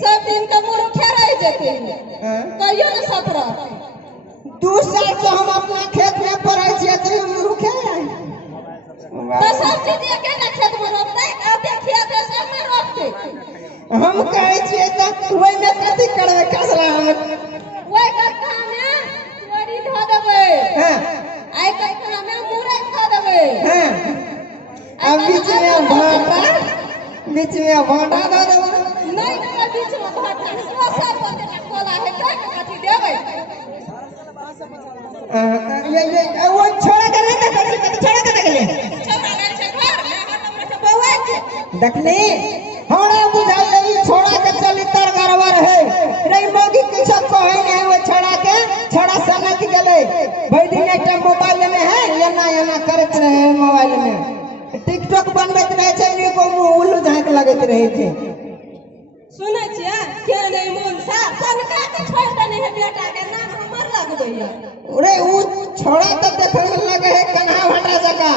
सब दिन का मुर्खे रह जेते कहियो न सफर 2 साल से हम अपना खेत में पढ़े छिए तो मुर्खे तो सब चीज एके न खेत में रोपते आते खेत सब में रोपते हम कहे छिए तो ओइ में कथि करबे कसला हम ओइ करका में चोरी ध देबे हां आई करका में मुरई ध देबे हां अब बीच में भाटा द देबे नहीं ना बीच में भाटा सब पते कोला है कथि देबे ये वो छोड़ा कर नहीं छोड़ा कर ले छोरा ले से घर में हमरा से बौआ के देखली हमरा बुझाई ई छोड़ा के चली तर गड़बड़ है रे मोगी कुछ कहे नहीं वो छोड़ा सनक गेले भाई दिन एक मोबाइल में है एना करत रहे मोबाइल में टिकटॉक बनबैत रहे छै नी को उल्लू झांक लगत रहे छै सुनै छियै के नहीं मन सा सनका के छोड़ देने है बेटा के नाम हमर लगबैया रे उ छोड़ा तो देखे में लगे है कन्हा भाटा जका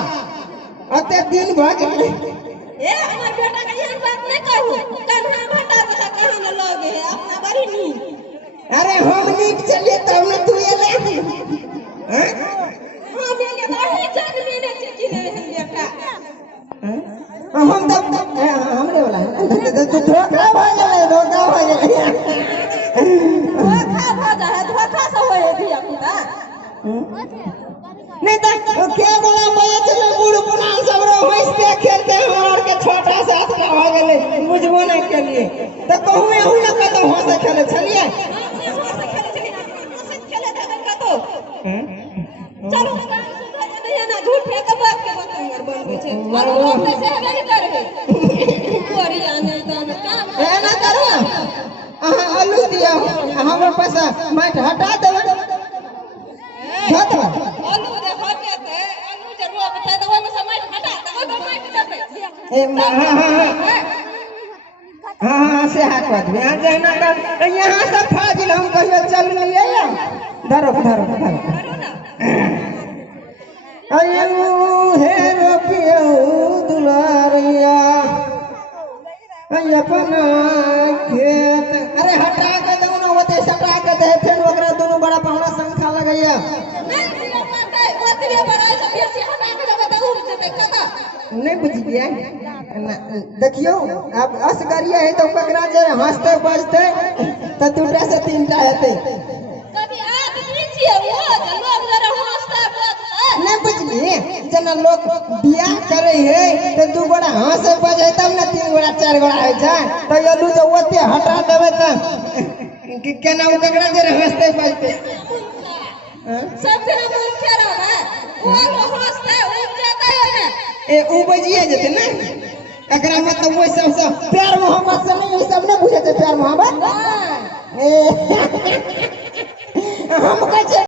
अते दिन भ गेल ए हमर बेटा के यही बात नहीं कहू कन्हा भाटा जका कहां न लगे है अपना बड़ी नी अरे हम नीक चलिए तब न तू एले हैं हम ये नहीं जगनी ने कि नहीं हम बेटा हम तब हमरे वाला तो धोखा भ गेलै धोखा भाजा है धोखा से होए धिया पुता नहीं तो के बोला मैं चले बूढ़ पुरान सब रो हंसते खेलते हमार के छोटा साथ का हो गेले बुझबो नहीं के लिए तो कहूं एहू न कतो हंस खेले छलिए खेले देबे कतो चलो ना झूठे के बात के बतंगर बनबे छै मारो कैसे हेबे नहीं करबे कोरिया नहीं तो काम ए ना करो अहाँ आलू दियो हमर पैसा माट हटा देबे हट आलू दे हटे आलू जे रोप छै तो ओइ में से माट हटा देबे तो माट देबे ए हां से हाथ बात यहां जाना यहां से फाजिल हम कहियो चल लिए धरो अयू हे रोपियो दुलारिया अपना खेत अरे हटा के दो ना ओते सटा के दे फिर ओकरा दोनों बड़ा पहला संख्या लगैया नहीं बुझिए देखियो अब असगरिया है तो ककरा जे हंसते बजते तो 2 से 3 हेते कभी आदमी छिए वो लोग जरा हंसता बजता नहीं बुझलिए जना लोग बियाह करे है तो 2 गोड़ा हंसे बजे तब ना 3 गोड़ा 4 गोड़ा है छै तो यलू जो ओते हटा देबे त कि केना उ ककरा जे हंसते बजते सब दिन मन खेरा है वो लोग हंसता उब जाता है ना ए उ बजिए जते ना एकरा मतलब वो सब प्यार मोहब्बत से नहीं सब ने बुझे छै प्यार मोहब्बत ए